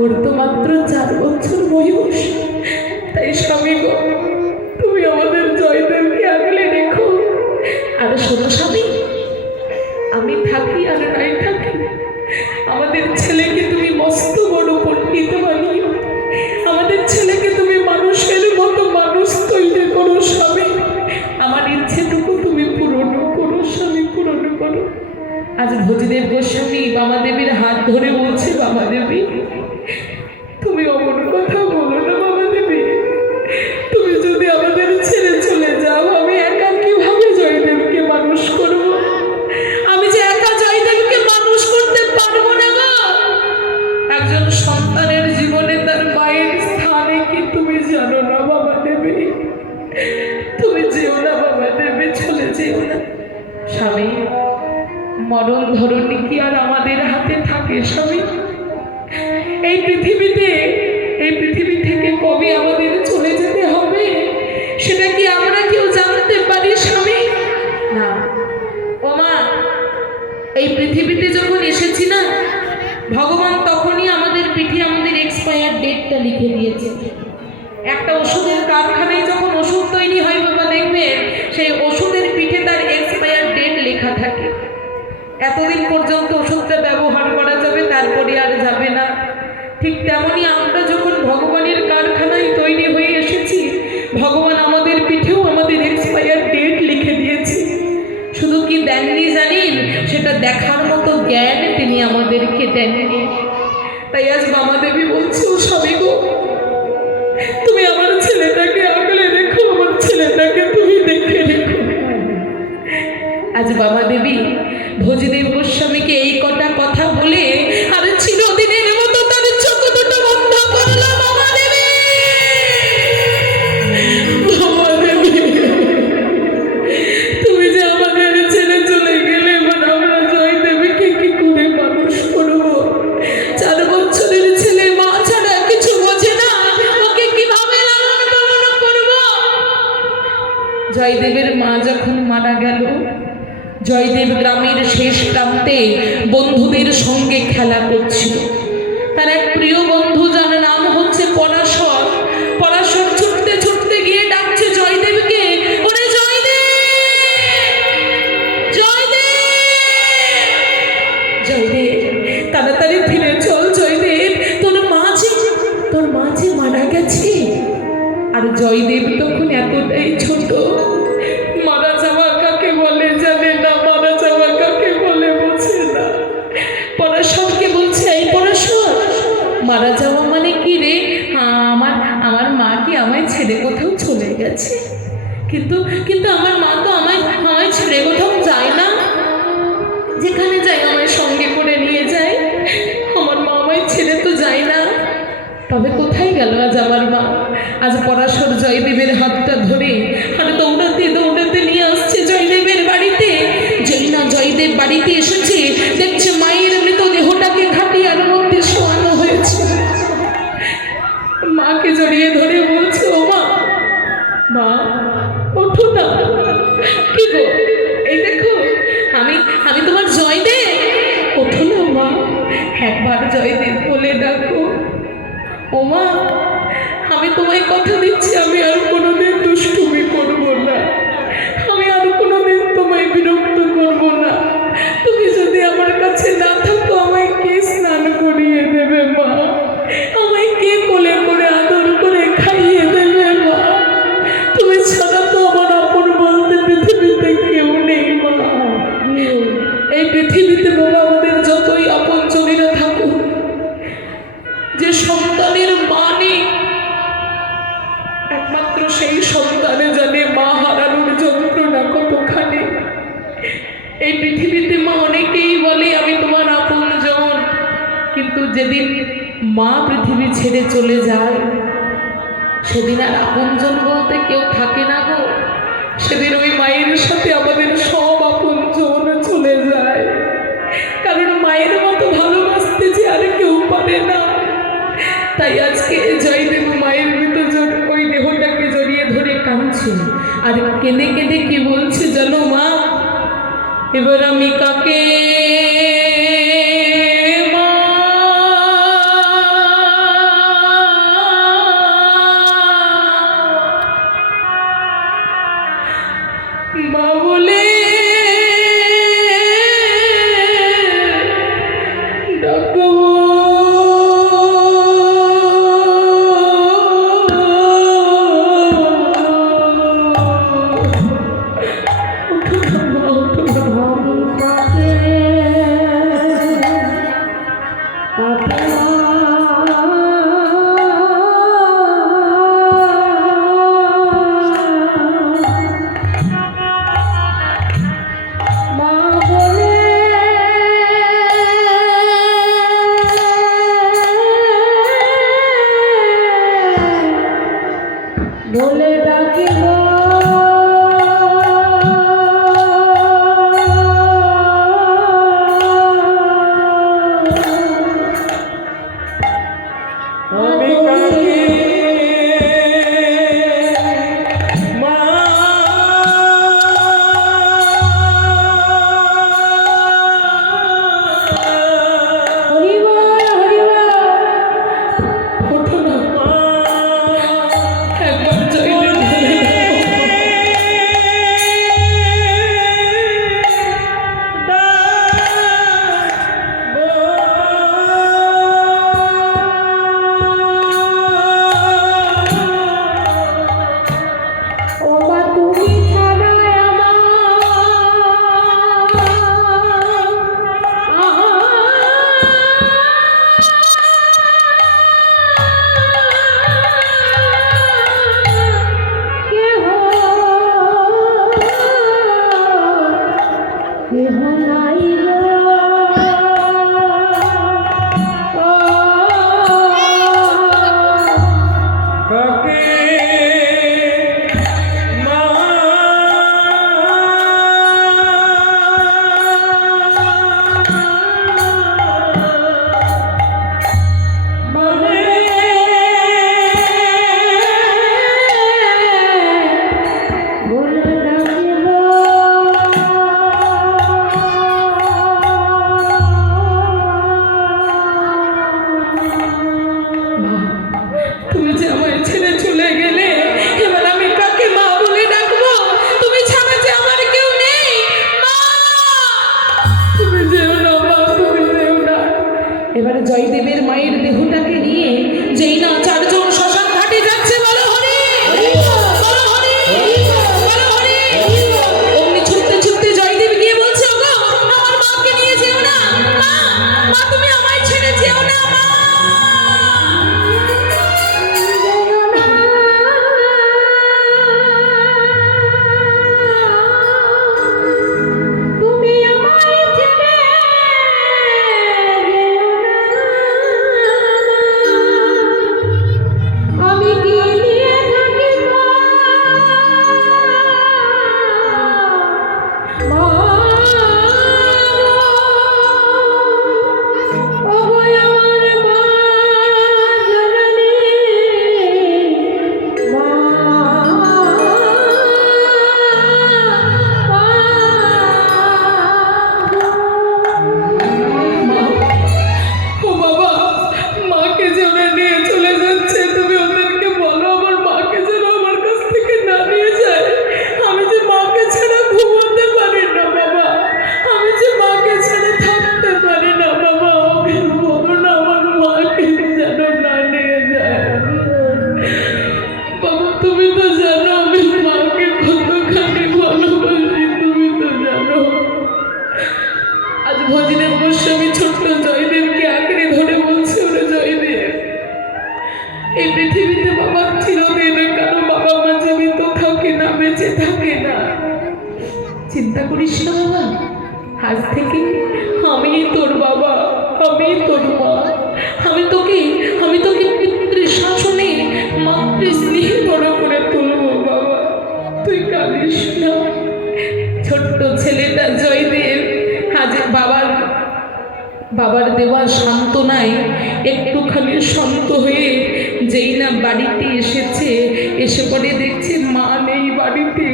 ওর তো মাত্র 4 বছর বয়স। তাই স্বামী গো, তুমি আমাদের জয়দেবকে আগলে রেখো। আর শোনো স্বামী, আমি থাকি আর নাই থাকি, আমাদের ছেলেকে তুমি মস্ত বড় পণ্ডিত বানিও। আমাদের ছেলেকে তুমি মানুষের মতো মানুষ তৈরি করো স্বামী। আমার ইচ্ছেটুকু তুমি পূরণ করো স্বামী, পূরণ করো। আজ ভোজদেব গোস্বামী বামা দেবীর হাত ধরে বলছে, বাবা দেবী তুমি অমন কথা বলো না। বাবা দেবী, তুমি যদি আমাদের ছেড়ে চলে যাও, আমি একা কিভাবে জয়দেবকে মানুষ করব? আমি যে একা জয়দেবকে মানুষ করতে পারবো না গো। একজন সন্তানের জীবনে তার মায়ের স্থানে কি তুমি জানো না বাবা দেবী? তুমি যেও না বাবা দেবী, চলে যেও না। স্বামী, মরণ ধরনী কি আর আমাদের হাতে থাকে স্বামী? এই পৃথিবী থেকে কবে আমাদের চলে যেতে হবে সেটা কি আমরা কেউ জানতে পারি স্বামী? না ও মা, এই পৃথিবীতে যখন এসেছি না, ভগবান তখনই আমাদের পিঠে আমাদের এক্সপায়ার ডেটটা লিখে দিয়েছে। একটা ওষুধের কারখানায় যখন ওষুধ তৈরি হয় বাবা, দেখবে সেই ওষুধের পিঠে তার এক্সপায়ার ডেট লেখা থাকে। এতদিন পর্যন্ত ওষুধটা ব্যবহার করা যাবে, তারপরে আর যাবে না। ঠিক তেমনই আমরা যখন ভগবানের কারখানায় তৈরি হয়ে এসেছি, ভগবান আমাদের পিঠেও আমাদের এক্সপায়ার ডেট লিখে দিয়েছে। শুধু কি দেননি জানেন, সেটা দেখার মতো জ্ঞান তিনি আমাদেরকে দেননি। তাই আজ বামা দেবী বলছে, ও স্বামী গো, তুমি আমার ছেলেটাকে আগলে রেখো, আমার ছেলেটাকে তুমি দেখে রেখো। আজ বামা দেবী ভোজদেব গোস্বামীকে এই কটা কথা বলে আর চিরদিনের মতো তার চোখ দুটো বন্ধ করলো। বাবা দেবী, বাবা দেবী, তুমি যে আমাদের ছেড়ে চলে গেলে, এবার আমরা জয়দেবীকে কি করে মানুষ করবো? 4 বছরের ছেলে, মা ছাড়া কিছু বোঝে না, ওকে কিভাবে লালন পালন করবো? জয়দেবের মা যখন মারা গেল, জয়দেব গ্রামের শেষ প্রান্তে বন্ধুদের সঙ্গে খেলা করছিল। তার এক প্রিয় বন্ধু, যার নাম হচ্ছে পরাশর, পরাশর ছুটতে ছুটতে গিয়ে ডাকছে জয়দেবকে, ওরে জয়দেব, জয়দেব, জয়দেব, তাড়াতাড়ি ফিরে চল জয়দেব, তোর মা যে মারা গেছে। আর জয়দেব তখন এতটাই ছোট, মারা যাওয়া কাকে বলে জানে না, মারা যাওয়া কাকে বলে বোঝে না। পরাশরকে বলছে, এই পরাশর, মারা যাওয়া মানে কি রে? আমার মা কি আমায় ছেড়ে কোথাও চলে গেছে? কিন্তু আমার মা তো আমায় ছেড়ে কোথাও যায় না। যেখানে যায় আমায় সঙ্গে করে নিয়ে যায়। আমার মা আমায় ছেড়ে তো যায় না। তবে কোথায় গেল আজ আমার মা? আজ পরাশর জয়দেবের হাতটা ধরে আর দৌড়াতে দৌড়াতে নিয়ে আসছে জয়দেবের বাড়িতে। যেই না জয়দেব বাড়িতে এসেছে, দেখছে মায়ের মৃতদেহটাকে খাটিয়ার মধ্যে শোয়ানো হয়েছে। মাকে জড়িয়ে ধরে বলছে, ও মা, মা ওঠো না। কি গো, এই দেখো আমি তোমার জয়দেব, ওঠো না মা, একবার জয়দেব বলে ডাকো। ও মা, আমি তোমায় কথা দিচ্ছি, আমি আর কোনোদিন দুষ্টুমি করব না, আমি আর কোনোদিন তোমায় বিরক্ত করব না। তুমি যদি আমার কাছে না থাকো, আমায় কে স্নান করিয়ে দেবে মা? আমায় কে কোলে করে আদর করে খাইয়ে দেবে মা? তুমি ছাড়া তো আমার আপন বলতে পৃথিবীতে কেউ নেই মা। এই পৃথিবীতে বাবা আমাদের যতই আপন জনেরা থাকুক, যে সন্তানের মা নেই, একমাত্র সেই সন্তানে জানে মা হারানোর যন্ত্রণা কতখানি। এই পৃথিবীতে মা অনেকেই বলে আমি তোমার আপনজন, কিন্তু যেদিন মা পৃথিবী ছেড়ে চলে যায়, সেদিন আর আপনজন বলতে কেউ থাকে না গো। সেদিন ওই মায়ের সাথে আমাদের সব আপনজন চলে যায়, কারণ মায়ের মতো ভালোবাসতে যে আর কেউ পারে না। তাই আজকে জয়দেব মায়ের মৃত ওই দেহটাকে জড়িয়ে ধরে কাঁদছে, আর কেঁদে কেঁদে কি বলছে জানো মা? এবার আমি কাকে মা, তুমি যে আমায় ছেড়ে চলে গেলে, এবার আমি কাকে মা বলে ডাকবো? তুমি ছাড়া যে আমার কেউ নেই। মা, তুমি যেও না মা, তুমি যেও না। এবারে জয়দেবের মায়ের দেহটাকে নিয়ে যেই না চারজন শ্মশান ঘাটে যাচ্ছে, বলো হরি, বলো হরি, বলো হরি। অমনি ছুটতে ছুটতে জয়দেব গিয়ে বলছে, ওগো আমার মাকে নিয়ে যেও না। মা, মা তুমি আমায় ছেড়ে যেও না মা। তুমি আমায় ছেড়ে আমি কি নিয়ে থাকিব মা, ওগো আমার মা জননী, মা, ও বাবা, মাকে যে ওরা নিয়ে চলে যাচ্ছে, তুমি ওদেরকে বলো আমার মাকে যেন আমার কাছ থেকে না নিয়ে যায়। আমি যে মাকে ছাড়া ঘুমোতে পারি না বাবা, আমি যে মাকে ছেড়ে থাকতে পারি না বাবা। ওকে বলো না আমার মাকে যেন না নিয়ে যায়। বাবা তুমি তো জানো আমি মাকে কতখানি ভালোবাসি, তুমি তো জানো। আজ ভজনের গোস্বামী ছোট্ট জয়দেবকে আঁকড়ে ধরে বলছে, ওরে জয়দেব, এই পৃথিবীতে বাবা চিরদিন কারো বাবা মা জীবিত থাকে না, বেঁচে থাকে না। চিন্তা করিস না বাবা, আজ থেকে আমি তোর বাবা, আমি তোর মা। আমি তোকে পিতৃ শাসনে মাতৃ স্নেহে বড় করে তুলবো বাবা, তুই কাঁদিস না। ছোট্ট ছেলেটা জয়দেব আজ বাবার দেওয়া সান্ত্বনায় একটুখানি শান্ত হয়ে যেই না বাড়িতে এসেছে, এসে পরে দেখছে মা নেই বাড়িতে।